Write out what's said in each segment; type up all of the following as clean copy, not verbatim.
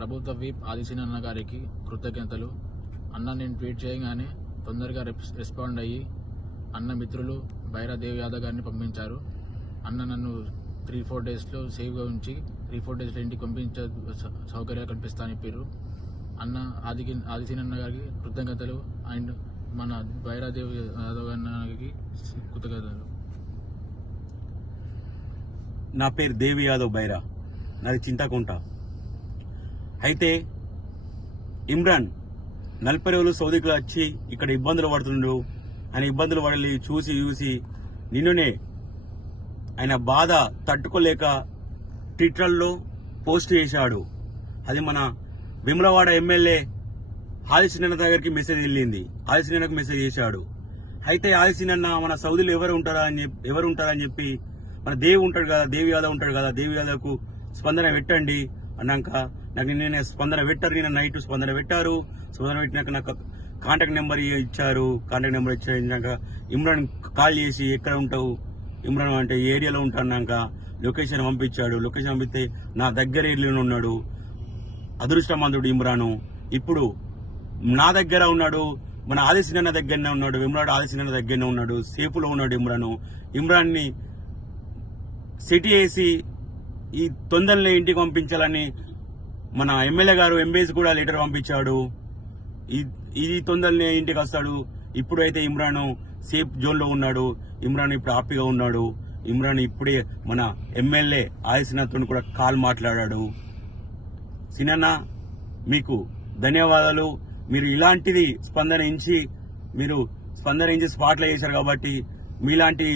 ప్రభుత్వ విప్ ఆదిశీన అన్న గారికి కృతజ్ఞతలు. అన్న నేను ట్వీట్ చేయగానే తొందరగా రెస్పాండ్ అయ్యి అన్న మిత్రులు బైరాదేవి యాదవ్ గారిని పంపించారు. అన్న నన్ను 3-4 డేస్లో సేఫ్గా ఉంచి 3-4 డేస్లో ఇంటికి పంపించే సౌకర్యాలు కల్పిస్తానని చెప్పారు. అన్న ఆదిశీన అన్న గారికి కృతజ్ఞతలు అండ్ మన బైరాదేవి యాదవ్ గారికి కృతజ్ఞతలు. నా పేరు దేవి యాదవ్ బైరా, నాది చింతకుంట. అయితే ఇమ్రాన్ 40 రోజులు సౌదీకి వచ్చి ఇక్కడ ఇబ్బందులు పడుతుండు. ఆయన ఇబ్బందులు పడాలి చూసి నిన్నునే ఆయన బాధ తట్టుకోలేక ట్విట్టర్లో పోస్ట్ చేశాడు. అది మన విమ్రవాడ ఎమ్మెల్యే ఆదిశీన దగ్గరికి మెసేజ్ వెళ్ళింది. ఆదిశీనకు మెసేజ్ చేశాడు. అయితే ఆదిశీన మన సౌదీలో ఎవరు ఉంటారని చెప్పి మన దేవి ఉంటాడు కదా, దేవి యాదవ్ ఉంటాడు కదా, దేవి యాదవ్కు స్పందన పెట్టండి అన్నాక నాకు నిన్న స్పందన పెట్టారు. నిన్న నైట్ స్పందన పెట్టారు. స్పందన పెట్టినాక నాకు కాంటాక్ట్ నెంబర్ ఇచ్చారు. కాంటాక్ట్ నెంబర్ ఇచ్చాక ఇమ్రాన్ కాల్ చేసి ఎక్కడ ఉంటావు ఇమ్రాన్ అంటే ఈ ఏరియాలో ఉంటాన్నాక లొకేషన్ పంపించాడు. లొకేషన్ పంపిస్తే నా దగ్గర ఏరియాలో ఉన్నాడు. అదృష్టమంతుడు ఇమ్రాను. ఇప్పుడు నా దగ్గర ఉన్నాడు, మన ఆదిశీన దగ్గరనే ఉన్నాడు. ఇమ్రాన్ ఆదిశీన దగ్గరనే ఉన్నాడు. సేఫ్లో ఉన్నాడు ఇమ్రాను. ఇమ్రాన్ని సిటీ వేసి ఈ తొందరనే ఇంటికి పంపించాలని మన ఎమ్మెల్యే గారు ఎంబీసీ కూడా లెటర్ పంపించాడు. ఇది తొందరనే ఇంటికి వస్తాడు. ఇప్పుడు అయితే ఇమ్రాన్ సేఫ్ జోన్లో ఉన్నాడు. ఇమ్రాన్ ఇప్పుడు హ్యాపీగా ఉన్నాడు. ఇమ్రాన్ ఇప్పుడే మన ఎమ్మెల్యే ఆదిశీనతో కూడా కాల్ మాట్లాడాడు. సినన్న మీకు ధన్యవాదాలు. మీరు ఇలాంటిది స్పందన ఇచ్చి స్పాట్లో చేశారు కాబట్టి మీలాంటి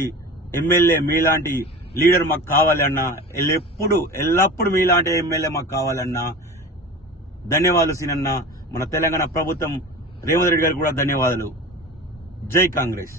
ఎమ్మెల్యే మీలాంటి లీడర్ మాకు కావాలి అన్న. ఎల్లప్పుడు మీలాంటి ఎమ్మెల్యే మాకు కావాలన్నా. ధన్యవాదాలు సినన్న. మన తెలంగాణ ప్రభుత్వం రేవంత్ రెడ్డి గారికి కూడా ధన్యవాదాలు. జై కాంగ్రెస్.